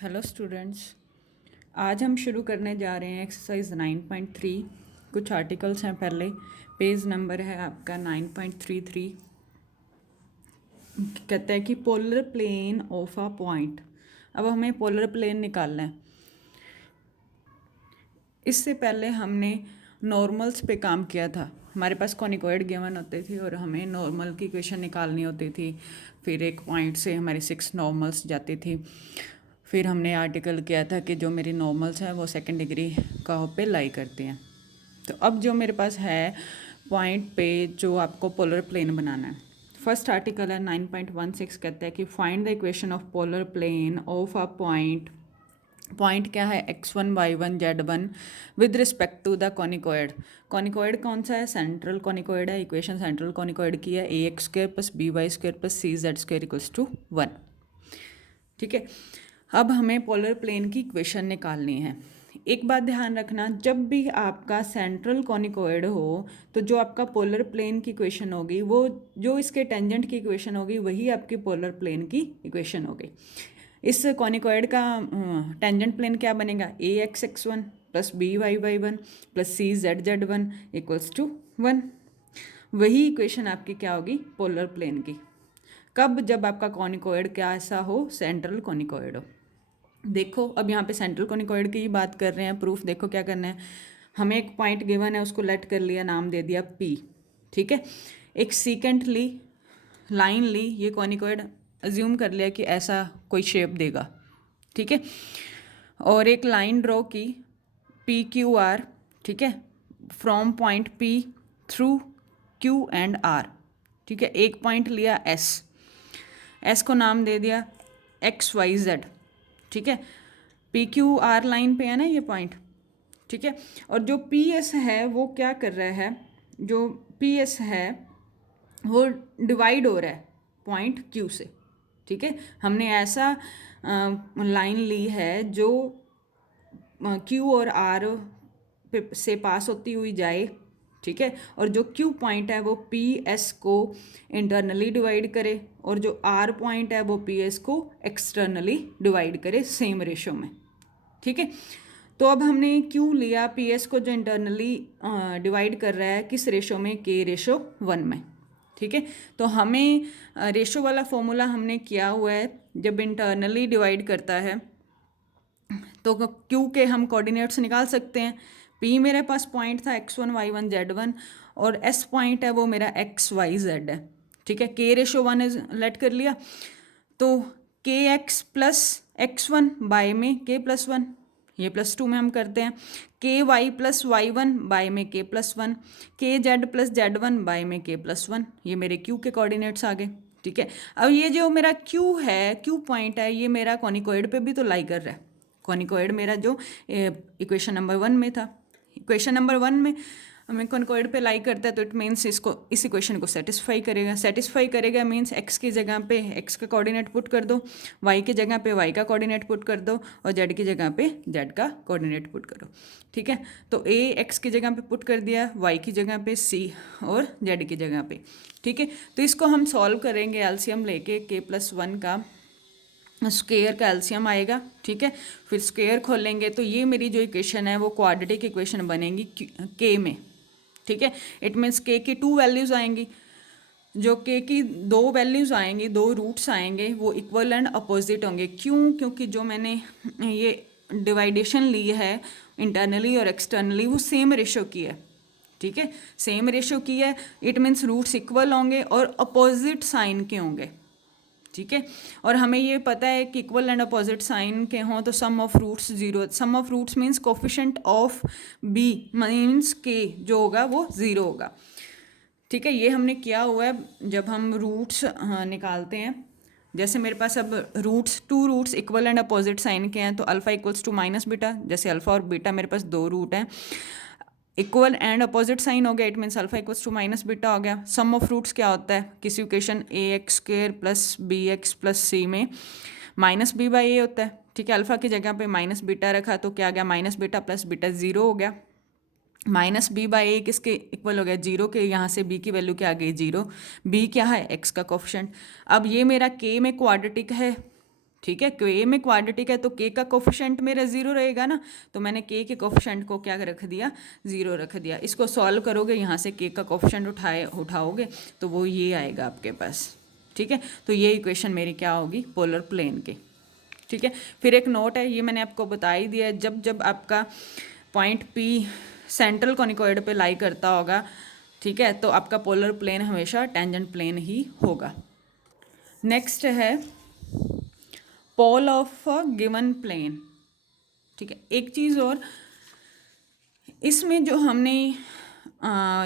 Hello students, आज हम शुरू करने जा रहे हैं एक्सरसाइज 9.3। कुछ आर्टिकल्स हैं। पहले पेज नंबर है आपका 9.33। कहता है कि polar plane of a point. अब हमें पोलर प्लेन निकालना है। इससे पहले हमने नॉर्मल्स पे काम किया था। हमारे पास कॉनिकॉइड गिवन होते थे और हमें नॉर्मल की इक्वेशन निकालनी होती थी। फिर एक पॉइंट से हमारे 6 नॉर्मल्स जाती थी। फिर हमने आर्टिकल किया था कि जो मेरी नॉर्मल्स हैं वो सेकंड डिग्री कर्व पे लाई करती हैं। तो अब जो मेरे पास है पॉइंट पे जो आपको पोलर प्लेन बनाना है। फर्स्ट आर्टिकल है 9.16, कहता है कि find the equation of polar plane of a point. Point क्या है? x1 y1 z1 with respect to the conicoid. Conicoid कौन सा है? सेंट्रल कॉनिकॉइड है। इक्वेशन सेंट्रल कॉनिकॉइड की है ax² + by² + cz² = 1। ठीक है। अब हमें पोलर प्लेन की इक्वेशन निकालनी है। एक बात ध्यान रखना, जब भी आपका सेंट्रल कॉनिकॉइड हो तो जो आपका पोलर प्लेन की इक्वेशन होगी वो जो इसके टेंजेंट की इक्वेशन होगी वही आपकी पोलर प्लेन की इक्वेशन होगी। इस कॉनिकॉइड का टेंजेंट प्लेन क्या बनेगा? ax(x1) + by(y1) + cz(z1) = 1। वही इक्वेशन आपकी क्या होगी? पोलर प्लेन की। कब? जब आपका कॉनिकॉइड क्या ऐसा हो? सेंट्रल कॉनिकॉइड हो। देखो, अब यहाँ पे सेंट्रल कॉनिकॉइड की ही बात कर रहे हैं। प्रूफ देखो क्या करना है। हमें एक पॉइंट गिवन है, उसको लेट कर लिया, नाम दे दिया P। ठीक है। एक सीकेंट ली, लाइन ली, ये कॉनिकॉइड अज्यूम कर लिया कि ऐसा कोई शेप देगा। ठीक है। और एक लाइन ड्रॉ की PQR। ठीक है। From point P through Q and R। ठीक है। एक पॉइंट लिया S को नाम दे दिया XYZ। ठीक है। PQR लाइन पे है ना ये पॉइंट। ठीक है। और जो PS है वो क्या कर रहा है? जो PS है वो डिवाइड हो रहा है पॉइंट Q से। ठीक है। हमने ऐसा लाइन ली है जो Q और R से पास होती हुई जाए। ठीक है। और जो Q पॉइंट है वो PS को इंटरनली डिवाइड करे और जो R पॉइंट है वो PS को एक्सटर्नली डिवाइड करे सेम रेशो में। ठीक है। तो अब हमने Q लिया, PS को जो इंटरनली डिवाइड कर रहा है किस रेशो में? K/1 में। ठीक है। तो हमें रेशो वाला फॉर्मूला हमने किया हुआ है। जब इंटरनली डिवाइड करता है तो Q के हम कोऑर्डिनेट्स निकाल सकते हैं। P मेरे पास पॉइंट था x1 y1 z1 और S पॉइंट है वो मेरा xyz है। ठीक है। K/1 लेट कर लिया तो kx + x1 बाय में k+1, ये +2 में हम करते हैं। ky + y1 बाय में k+1, kz + z1 बाय में k+1, ये मेरे Q के कोऑर्डिनेट्स आ गए। ठीक है। अब ये जो मेरा Q है, Q पॉइंट है, ये मेरा कॉनिकॉइड पे भी तो लाई कर रहा है। कॉनिकॉइड मेरा जो इक्वेशन नंबर 1 में था, इक्वेशन नंबर 1 में हमें कॉनिकॉइड पे लाई करता है तो इट मीन्स इसको इस इक्वेशन को सेटिस्फाई करेगा मीन्स x की जगह पे x का कोऑर्डिनेट पुट कर दो, y की जगह पे y का कोऑर्डिनेट पुट कर दो और z की जगह पे z का कोऑर्डिनेट पुट करो। ठीक है। तो a x की जगह पे पुट कर दिया, y की जगह पे c और z की जगह पे। ठीक है। तो इसको हम सॉल्व करेंगे एलसीएम लेके k+1 का स्क्वायर का एलसीएम आएगा। ठीक है। फिर स्क्वायर खोलेंगे तो ये मेरी जो इक्वेशन है वो क्वाड्रेटिक इक्वेशन बनेगी के में। ठीक है। इट मीन्स के की 2 वैल्यूज़ आएंगी। जो के की 2 वैल्यूज़ आएंगी, 2 रूट्स आएंगे, वो इक्वल एंड अपोजिट होंगे। क्यों? क्योंकि जो मैंने ये डिवाइडेशन ली है इंटरनली और एक्सटर्नली वो सेम रेशो की है। ठीक है। सेम रेशो की है, इट मीन्स रूट्स इक्वल होंगे और अपोजिट साइन के होंगे। ठीक है। और हमें ये पता है कि इक्वल एंड अपोजिट साइन के हों तो sum of roots 0। Sum of roots means coefficient of b means के जो होगा वो 0 होगा। ठीक है। ये हमने किया हुआ है जब हम रूट्स निकालते हैं। जैसे मेरे पास अब two roots equal and opposite sign के हैं तो अल्फा इक्वल्स टू -β। जैसे अल्फा और बीटा मेरे पास 2 रूट हैं, इक्वल एंड अपोजिट साइन हो गया, it means alpha equals to -β हो गया। सम ऑफ रूट्स क्या होता है किसी इक्वेशन ax² + bx + c में? -b/a होता है। ठीक है। अल्फा की जगह पे -β रखा तो क्या आ गया? -β + β 0 हो गया। -b/a किसके इक्वल हो गया? 0 के। यहाँ से b की वैल्यू क्या आ गई? 0। b क्या है? x का कोफिशिएंट। अब ये मेरा k में क्वाड्रेटिक है। ठीक है, के में क्वाड्रेटिक है तो के का कोफिशेंट मेरा ज़ीरो रहेगा ना, तो मैंने के कोफिशेंट को क्या रख दिया, ज़ीरो रख दिया। इसको सॉल्व करोगे, यहाँ से के का कोफिशेंट उठाओगे तो वो ये आएगा आपके पास। ठीक है, तो ये इक्वेशन मेरी क्या होगी, पोलर प्लेन की। ठीक है, फिर एक नोट है, ये मैंने आपको बता ही दिया है, जब जब आपका पॉइंट पी सेंट्रल कॉनिकॉइड पे लाई करता होगा, ठीक है, तो आपका पोलर प्लेन हमेशा टेंजेंट प्लेन ही होगा। नेक्स्ट है pole of a given plane. ठीक है, एक चीज़ और, इसमें जो हमने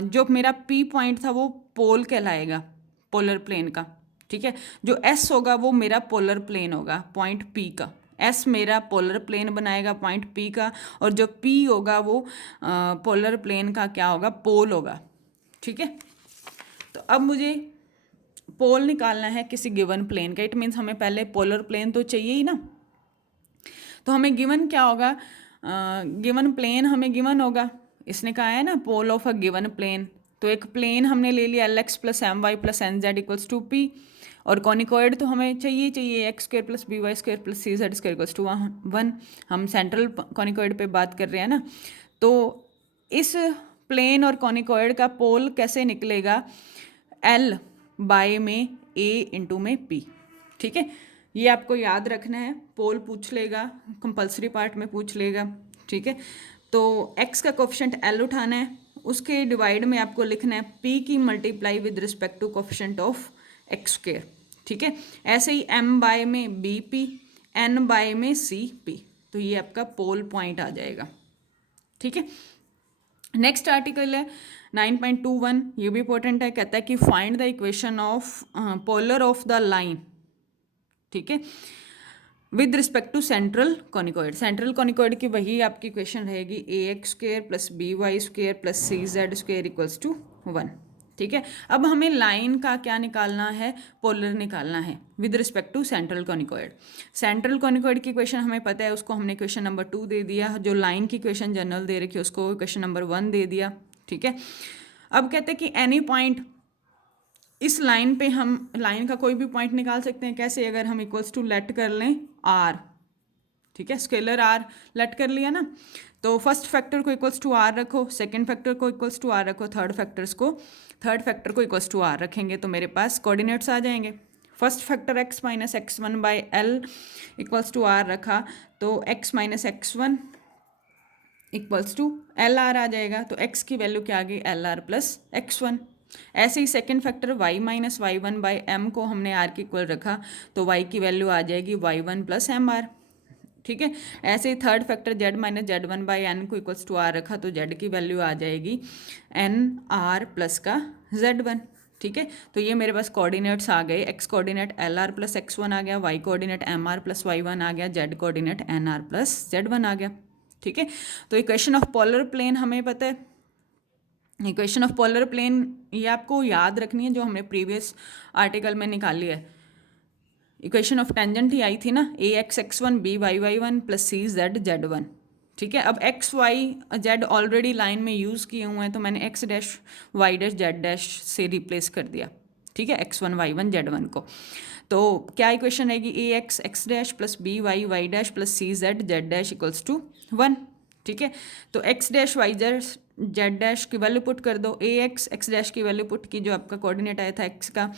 जो मेरा पी पॉइंट था वो पोल कहलाएगा पोलर प्लेन का। ठीक है, जो एस होगा वो मेरा पोलर प्लेन होगा पॉइंट पी का। एस मेरा पोलर प्लेन बनाएगा पॉइंट पी का, और जो पी होगा वो पोलर प्लेन का क्या होगा, पोल होगा। ठीक है, तो अब मुझे पोल निकालना है किसी गिवन प्लेन का। इट मीन्स हमें पहले पोलर प्लेन तो चाहिए ही ना, तो हमें गिवन क्या होगा, गिवन प्लेन हमें गिवन होगा, इसने कहा है ना pole of a given plane, तो एक प्लेन हमने ले लिया l x plus m y plus n z equals to p, और कॉनिकॉइड तो हमें चाहिए x square plus b y square plus c z square equals to 1। हम सेंट्रल कॉनिकॉइड पे बात कर रहे हैं ना, तो इस प्लेन और कॉनिकॉइड का पोल कैसे निकलेगा, एल बाय में ए इंटू में पी। ठीक है, ये आपको याद रखना है, पोल पूछ लेगा, कंपलसरी पार्ट में पूछ लेगा। ठीक है, तो x का कोफिशेंट l उठाना है, उसके डिवाइड में आपको लिखना है p की multiply with respect to coefficient of x square. ठीक है, ऐसे ही m बाय में बी पी, n बाय में सी पी, तो ये आपका पोल पॉइंट आ जाएगा। ठीक है, नेक्स्ट आर्टिकल है 9.21, ये भी इंपॉर्टेंट है, कहता है कि find the equation of polar of the line. ठीक है, with respect to central conicoid. Central conicoid की वही आपकी इक्वेशन रहेगी a x square plus b y square plus c z square equals to 1। ठीक है, अब हमें लाइन का क्या निकालना है, पोलर निकालना है with respect to central conicoid. Central conicoid की इक्वेशन हमें पता है, उसको हमने इक्वेशन नंबर 2 दे दिया, जो लाइन की इक्वेशन जनरल दे रखी है उसको इक्वेशन नंबर 1 दे दिया। ठीक है, अब कहते हैं कि एनी पॉइंट, इस लाइन पे हम लाइन का कोई भी पॉइंट निकाल सकते हैं। कैसे, अगर हम इक्वल्स टू लेट कर लें आर, ठीक है, स्केलर आर लेट कर लिया ना, तो फर्स्ट फैक्टर को इक्वल्स टू आर रखो, सेकंड फैक्टर को इक्वल्स टू आर रखो, थर्ड फैक्टर को इक्वल्स टू आर रखेंगे, तो मेरे पास कोऑर्डिनेट्स आ जाएंगे। First factor x minus x one by l equals to r रखा, तो x minus x one equals to l r आ जाएगा, तो x की वैल्यू क्या आ गई, l r plus x one. ऐसे ही second factor y minus y one by m को हमने r के इक्वल रखा, तो y की वैल्यू आ जाएगी y one plus m r. ठीक है, ऐसे ही third factor z minus z one by n को इक्वल्स टू आर रखा, तो z की वैल्यू आ जाएगी एन आर प्लस का जेड वन। ठीक है, तो ये मेरे पास कोऑर्डिनेट्स आ गए, x coordinate l r plus x one आ गया, y coordinate m r plus y one आ गया, z coordinate n r plus z one आ गया। ठीक है, तो इक्वेशन ऑफ पोलर प्लेन हमें पता है, इक्वेशन ऑफ पोलर प्लेन ये आपको याद रखनी है, जो हमने प्रीवियस आर्टिकल में निकाली है। इक्वेशन ऑफ टेंजेंट ही आई थी ना, a x x one b y y one plus c z z one. ठीक है, अब x y z already line में यूज़ किए हुए हैं, तो मैंने x dash y dash z dash से रिप्लेस कर दिया। ठीक है, x one y one z one को, तो क्या इक्वेशन रहेगी, a x x dash plus b y Y dash plus c z z dash equals to 1। ठीक है, तो x dash y dash z dash की वैल्यू पुट कर दो, ए एक्स एक्स डैश की वैल्यू पुट की, जो आपका कोऑर्डिनेट आया था एक्स का,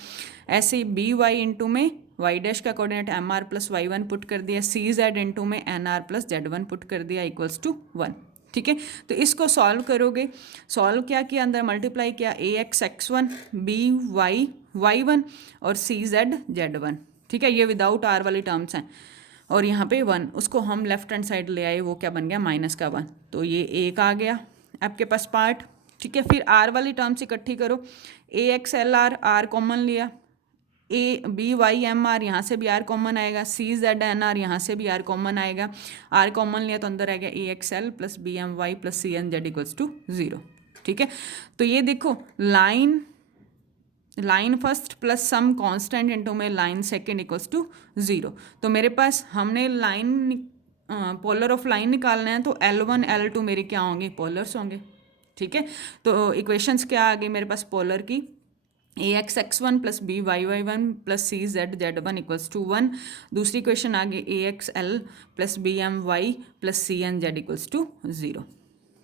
ऐसे ही बी वाई इंटू में वाई डैश का coordinate m r plus y one put कर दिया, सी जेड इंटू में n r plus z one put कर दिया इक्वल्स टू 1। ठीक है, तो इसको सॉल्व करोगे, सॉल्व क्या किया, अंदर मल्टीप्लाई किया, a x x one b y y one और सी जेड जेड वन। ठीक है, ये विदाउट आर वाली टर्म्स हैं, और यहाँ पे 1, उसको हम लेफ्ट हैंड साइड ले आए, वो क्या बन गया, माइनस का 1, तो ये एक आ गया आपके पास पार्ट। ठीक है, फिर आर वाली टर्म्स इकट्ठी करो, a x l r, r common लिया, a b y m r, यहाँ से भी आर कॉमन आएगा, सी जेड एन आर, यहाँ से भी आर कॉमन आएगा, आर कॉमन लिया तो अंदर आएगा a x l plus b m y plus c n z equals to 0। ठीक है, तो ये देखो line first plus some constant into में लाइन सेकंड इक्वल्स टू 0। तो मेरे पास हमने लाइन पोलर ऑफ लाइन निकालना है, तो L1 L2 मेरे क्या होंगे, पोलर्स होंगे। ठीक है, तो इक्वेशंस क्या आ गई मेरे पास पोलर की, a x x one plus b y y one plus c z z one equals to one. दूसरी क्वेश्चन आगे a x l plus b m y plus c n z equals to zero.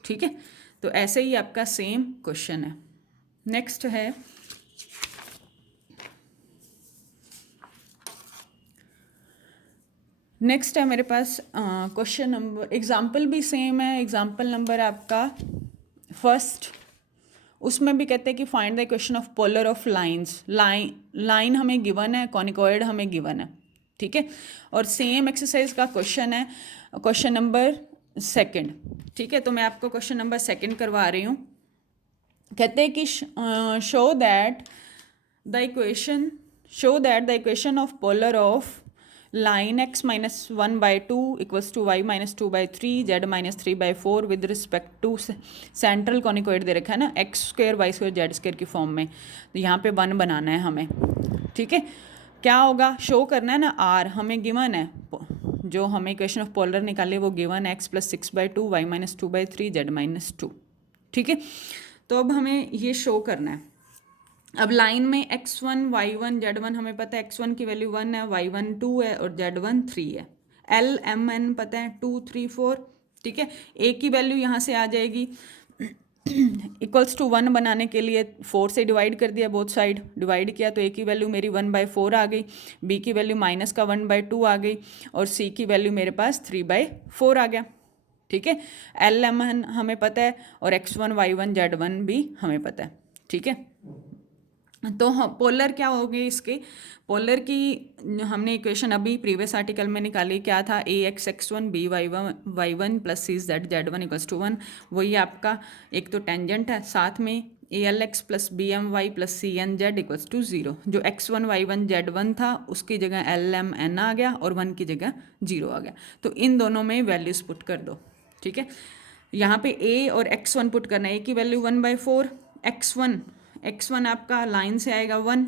ठीक है, तो ऐसे ही आपका same question है। Next है मेरे पास क्वेश्चन नंबर, एग्जाम्पल भी सेम है। एग्जाम्पल नंबर आपका फर्स्ट, उसमें भी कहते हैं कि find the equation of polar of lines. Line हमें गिवन है, कॉनिकॉइड हमें गिवन है। ठीक है, और सेम एक्सरसाइज का क्वेश्चन है, क्वेश्चन नंबर सेकंड। ठीक है, तो मैं आपको क्वेश्चन नंबर सेकंड करवा रही हूँ। कहते हैं कि show that the equation of polar of line x minus 1 by 2 equals to y minus 2 by 3 z minus 3 by 4 with respect to central conicoid दे रखा है ना, x square y square z square की फॉर्म में। तो यहाँ पे 1 बनाना है हमें। ठीक है, क्या होगा, शो करना है ना, आर हमें गिवन है, जो हमें इक्वेशन ऑफ पोलर निकाले वो given x plus 6 by 2 y minus 2 by 3 z minus 2। ठीक है, तो अब हमें ये शो करना है। अब लाइन में x1 y1 z1 हमें पता है, x1 की वैल्यू 1 है, y1 2 है और z1 3 है। l m n पता है 2 3 4। ठीक है, a की वैल्यू यहाँ से आ जाएगी इक्वल्स टू 1 बनाने के लिए 4 से डिवाइड कर दिया, बोथ साइड डिवाइड किया, तो a की वैल्यू मेरी 1/4 आ गई, b की वैल्यू माइनस का 1/2 आ गई और c की वैल्यू मेरे पास 3/4 आ गया। ठीक है, l m n हमें पता है और x1 y1 z1 भी हमें पता है। ठीक है, तो पोलर क्या हो गए इसके, पोलर की हमने इक्वेशन अभी प्रीवियस आर्टिकल में निकाली, क्या था, a x x one b y one plus c z z one equals to 1। वही आपका एक तो टेंजेंट है, साथ में a l x plus b m y plus c n z equals to 0। जो x one y one z one था उसकी जगह एल एम एन आ गया और 1 की जगह 0 आ गया। तो इन दोनों में वैल्यूज़ पुट कर दो। ठीक है, यहाँ पे ए और एक्स वन पुट करना है, ए की वैल्यू 1/4, x1 आपका लाइन से आएगा 1,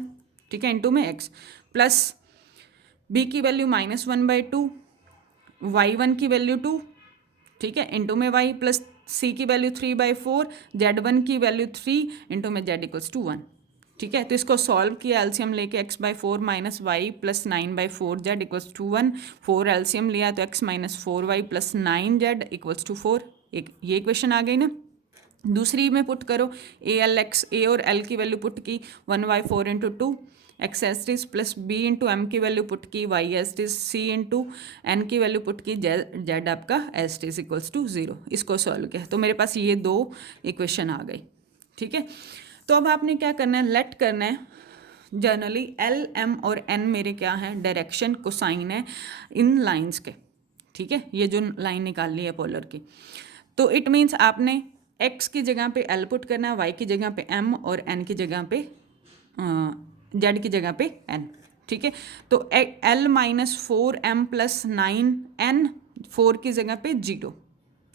ठीक है, इंटू में x प्लस b की वैल्यू -1/2, y1 की वैल्यू 2, ठीक है, इंटू में y प्लस c की वैल्यू 3/4, z1 की वैल्यू 3 इंटू में z इक्वल्स टू 1। ठीक है, तो इसको सॉल्व किया, एलसीएम लेके x/4 minus y plus 9/4 z equals to 1। 4 LCM लिया तो x minus 4y plus 9z equals to 4। एक ये इक्वेशन आ गई ना। दूसरी में पुट करो, ए और एल की वैल्यू पुट की 1/4 into 2 x asterisk plus b into m की वैल्यू पुट की y asterisk, c into n की वैल्यू पुट की जेड आपका एस्टिस इक्वल्स टू 0। इसको सॉल्व किया तो मेरे पास ये 2 इक्वेशन आ गई। ठीक है, तो अब आपने क्या करना है, लेट करना है। जनरली एल एम और एन मेरे क्या हैं, डायरेक्शन कोसाइन है इन लाइंस के। ठीक है, ये जो लाइन निकाल ली है पोलर की, तो इट मीन्स आपने x की जगह पे l पुट करना है, y की जगह पे m और n की जगह पे z की जगह पे n। ठीक है, तो l minus 4m plus 9n 4 की जगह पे 0।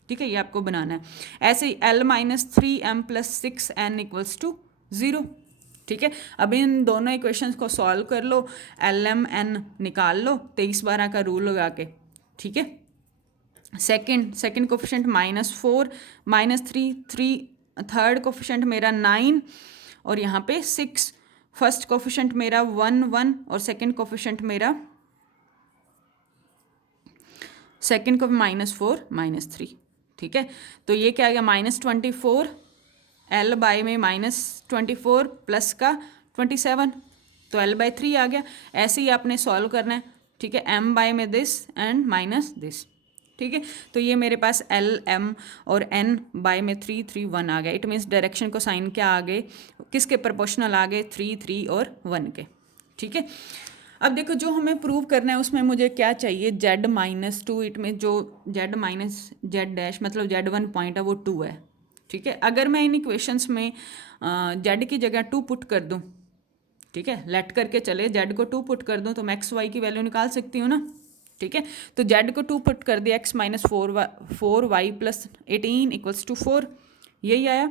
ठीक है, ये आपको बनाना है। ऐसे ही l minus 3m plus 6n equals to 0। ठीक है, अब इन दोनों इक्वेशंस को सॉल्व कर लो, l m n निकाल लो 23/12 का रूल लगा के। ठीक है, सेकेंड कोफिशेंट -4 -3 थर्ड कोफिशेंट मेरा 9 और यहाँ पे 6। फर्स्ट कोफिशेंट मेरा 1 और सेकेंड कोफिशेंट मेरा सेकेंड को -4 -3। ठीक है, तो ये क्या आ गया, -24 l बाय में -24 प्लस का 27, तो l/3 आ गया। ऐसे ही आपने सॉल्व करना है। ठीक है, m बाय में दिस एंड माइनस दिस। ठीक है, तो ये मेरे पास l m और n बाय में 3 3 1 आ गया। इट मीन्स डायरेक्शन को साइन क्या आ गए, किसके प्रोपोर्शनल आ गए, 3 3 और 1 के। ठीक है, अब देखो जो हमें प्रूव करना है उसमें मुझे क्या चाहिए, z-2। इट मीन जो z माइनस जेड डैश मतलब z1 पॉइंट है वो 2 है। ठीक है, अगर मैं इन इक्वेशंस में z की जगह 2 पुट कर दूँ, ठीक है, लेट करके चले, z को 2 पुट कर दूँ तो मैं एक्स वाई की वैल्यू निकाल सकती हूँ ना। ठीक है, तो z को 2 पुट कर दिया, x minus 4y plus 18 equals to 4, यही आया।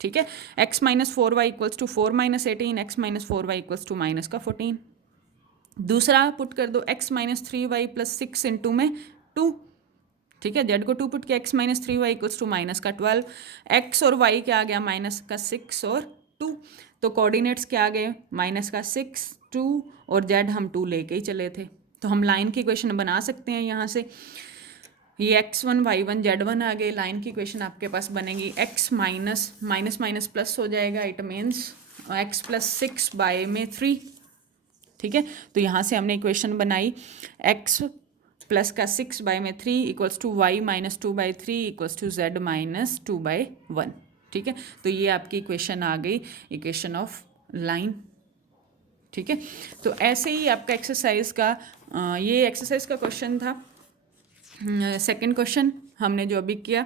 ठीक है, x minus 4y equals to 4 minus 18, x minus 4y equals to minus का 14। दूसरा पुट कर दो, x minus 3y plus 6 into में 2। ठीक है, z को 2 पुट किया, x minus 3y equals to minus का 12, x और y क्या आ गया, माइनस का 6 और 2। तो कोऑर्डिनेट्स क्या आ गए, माइनस का 6 2 और जेड हम 2 लेके ही चले थे, तो हम लाइन की इक्वेशन बना सकते हैं यहाँ से। ये x1 y1 z1 आ गए, लाइन की इक्वेशन आपके पास बनेगी x minus minus minus plus हो जाएगा, it means x plus 6 by में 3, ठीक है। तो यहाँ से हमने इक्वेशन बनाई x प्लस का 6 बाय में 3 equals to y minus 2 by 3 equals to z minus 2 by 1, ठीक है। तो ये आपकी इक्वेशन आ गई, इक्वेशन ऑफ लाइन, ठीक है। तो ऐसे ही आपका एक्सरसाइज का ये एक्सरसाइज का क्वेश्चन था। सेकंड क्वेश्चन हमने जो अभी किया,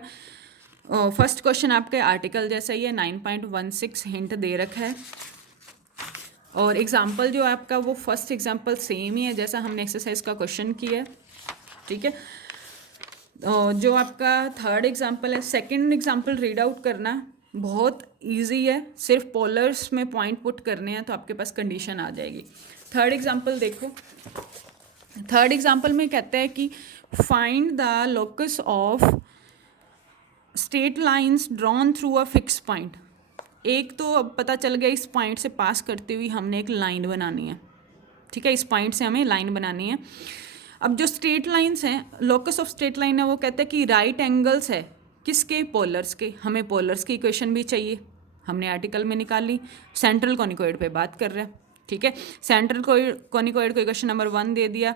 फर्स्ट क्वेश्चन आपके आर्टिकल जैसा ही है, 9.16 हिंट दे रखा है, और एग्जाम्पल जो आपका वो फर्स्ट एग्जाम्पल सेम ही है जैसा हमने एक्सरसाइज का क्वेश्चन किया है, ठीक है। जो आपका थर्ड एग्जाम्पल है, सेकंड एग्जाम्पल रीड आउट करना बहुत इजी है, सिर्फ पोलर्स में पॉइंट पुट करने हैं तो आपके पास कंडीशन आ जाएगी। थर्ड एग्जाम्पल देखो, थर्ड एग्जाम्पल में कहता है कि find the locus of straight lines drawn through a fix point. एक तो अब पता चल गया, इस पॉइंट से पास करते हुए हमने एक लाइन बनानी है, ठीक है, इस पॉइंट से हमें लाइन बनानी है। अब जो स्ट्रेट लाइंस हैं, लोकस ऑफ स्ट्रेट लाइन है, वो कहते हैं कि राइट एंगल्स है किसके, पोलर्स के। हमें पोलर्स की इक्वेशन भी चाहिए, हमने आर्टिकल में निकाल ली। सेंट्रल कॉनिकॉइड पे बात कर रहे हैं, ठीक है। सेंट्रल कॉनिकॉइड को इक्वेशन नंबर 1 दे दिया,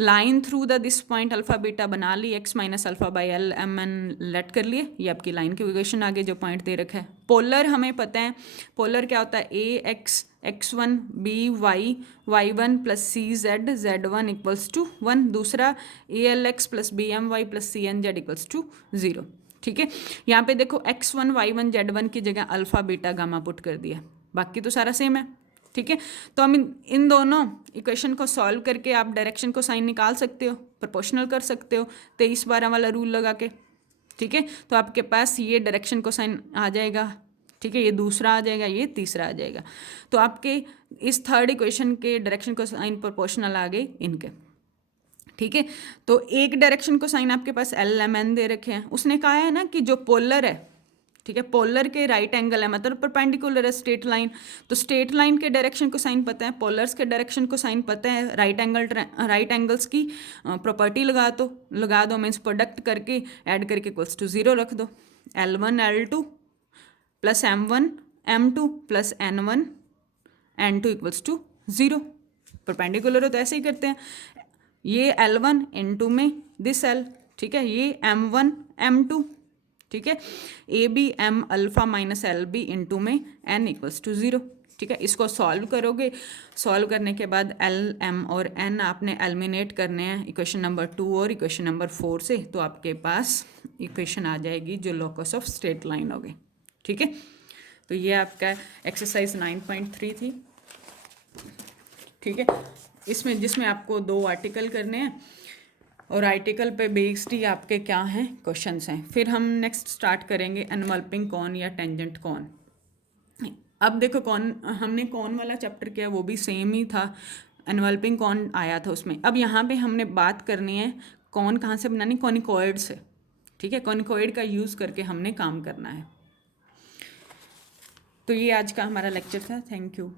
line through the this point alpha beta बना ली, x minus alpha by l m n let कर लिए, ये आपकी लाइन की इक्वेशन आगे जो पॉइंट दे रखा है। पोलर हमें पता है, पोलर क्या होता है, a x x1 b y y1 plus c z z1 equals to 1, दूसरा a l x plus b m y plus c n z equals to 0, ठीक है। यहाँ पे देखो x1 y1 z1 की जगह अल्फा बीटा गामा पुट कर दिया, बाकी तो सारा सेम है, ठीक है। तो हम इन दोनों इक्वेशन को सॉल्व करके आप डायरेक्शन को साइन निकाल सकते हो, प्रोपोर्शनल कर सकते हो 23/12 वाला रूल लगा के, ठीक है। तो आपके पास ये डायरेक्शन को साइन आ जाएगा, ठीक है, ये दूसरा आ जाएगा, ये तीसरा आ जाएगा। तो आपके इस थर्ड इक्वेशन के डायरेक्शन को साइन प्रोपोर्शनल आ गए इनके, ठीक है। तो एक डायरेक्शन को साइन आपके पास एल एम एन दे रखे हैं, उसने कहा है ना कि जो पोलर है, ठीक है, पोलर के राइट एंगल है, मतलब परपेंडिकुलर है स्ट्रेट लाइन, तो स्ट्रेट लाइन के डायरेक्शन को साइन पता है, पोलर्स के डायरेक्शन को साइन पता है, राइट एंगल्स की प्रॉपर्टी लगा दो मीन्स प्रोडक्ट करके ऐड करके इक्वल्स टू 0 रख दो, L1 L2 plus M1 M2 plus N1 N2 equals to 0। Perpendicular हो तो ऐसे ही करते हैं, ये L1 N2 में दिस L, ठीक है, ये M1 M2, ठीक है, a b m alpha minus l b into में एन इक्वल्स टू 0, ठीक है। इसको सॉल्व करोगे, सॉल्व करने के बाद एल एम और एन आपने एलिमिनेट करने हैं इक्वेशन नंबर 2 और इक्वेशन नंबर 4 से, तो आपके पास इक्वेशन आ जाएगी जो लोकस ऑफ स्ट्रेट लाइन होगी, ठीक है। तो ये आपका एक्सरसाइज 9.3 थी, ठीक है, इसमें जिसमें आपको 2 आर्टिकल करने हैं और आर्टिकल पे बेस्ड ही आपके क्या हैं क्वेश्चंस हैं। फिर हम नेक्स्ट स्टार्ट करेंगे एनवल्पिंग कॉन या टेंजेंट कॉन। अब देखो कॉन, हमने कॉन वाला चैप्टर किया वो भी सेम ही था, एनवल्पिंग कॉन आया था उसमें। अब यहाँ पे हमने बात करनी है कॉन कहाँ से बनानी, कॉनिकॉइड से, ठीक है, कॉनिकॉइड का यूज़ करके हमने काम करना है। तो ये आज का हमारा लेक्चर था, थैंक यू।